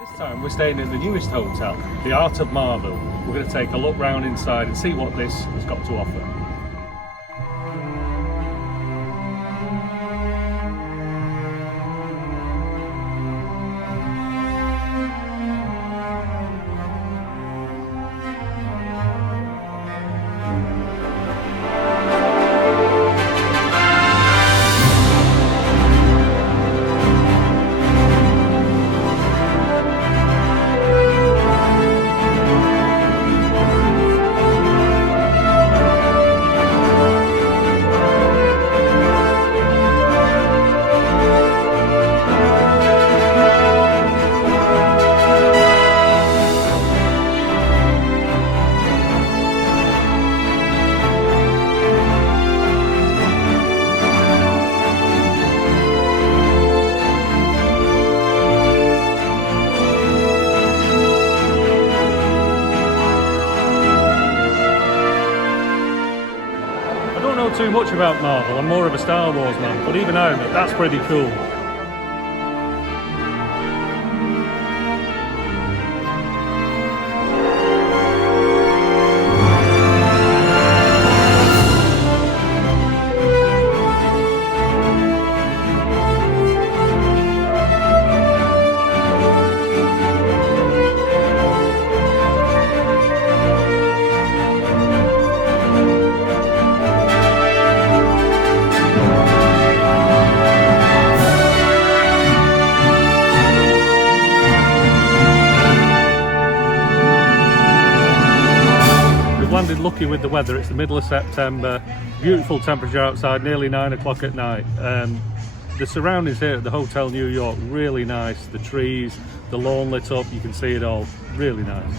This time we're staying in the newest hotel, the Art of Marvel. We're going to take a look round inside and see what this has got to offer. Too much about Marvel, I'm more of a Star Wars man, but even I admit that's pretty cool. Lucky with the weather. It's the middle of September, beautiful temperature outside, nearly 9 o'clock at night. The surroundings here at the Hotel New York, really nice. The trees, the lawn lit up, you can see it all, really nice.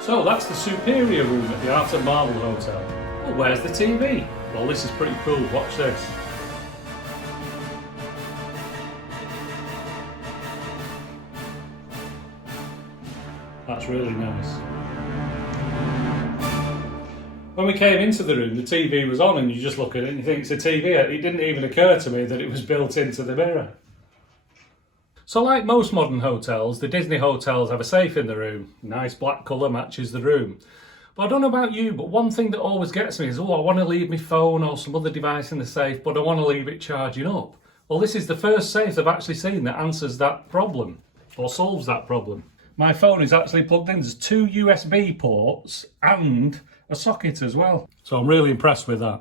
So that's the superior room at the Art of Marvel Hotel. Well, where's the TV? Well, this is pretty cool, watch this. That's really nice. When we came into the room, the TV was on and you just look at it and you think it's a TV. It didn't even occur to me that it was built into the mirror. So like most modern hotels, the Disney hotels have a safe in the room. Nice black colour matches the room. But I don't know about you, but one thing that always gets me is, oh, I want to leave my phone or some other device in the safe, but I want to leave it charging up. Well, this is the first safe I've actually seen that answers that problem, or solves that problem. My phone is actually plugged in. There's 2 USB ports and a socket as well. So I'm really impressed with that.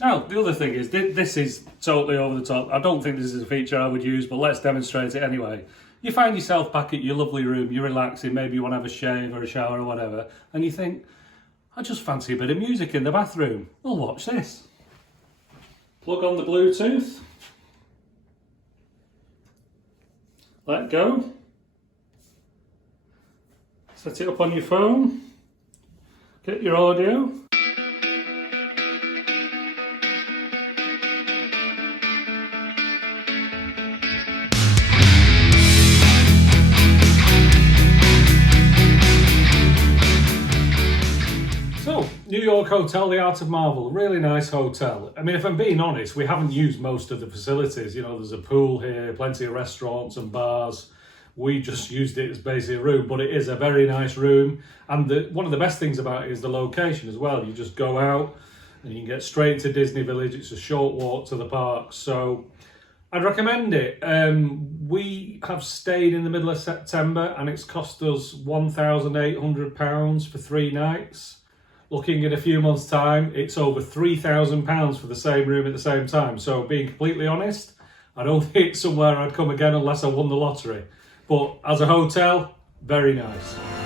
Now, the other thing is, this is totally over the top. I don't think this is a feature I would use, but let's demonstrate it anyway. You find yourself back at your lovely room, you're relaxing, maybe you want to have a shave or a shower or whatever, and you think, I just fancy a bit of music in the bathroom. Well, watch this. Plug on the Bluetooth. Let go. Set it up on your phone. Get your audio. New York Hotel, the Art of Marvel, really nice hotel. I mean, if I'm being honest, we haven't used most of the facilities. You know, there's a pool here, plenty of restaurants and bars. We just used it as basically a room, but it is a very nice room. And one of the best things about it is the location as well. You just go out and you can get straight to Disney Village. It's a short walk to the park. So I'd recommend it. We have stayed in the middle of September and it's cost us £1,800 for 3 nights. Looking in a few months' time, it's over £3,000 for the same room at the same time. So being completely honest, I don't think it's somewhere I'd come again unless I won the lottery. But as a hotel, very nice.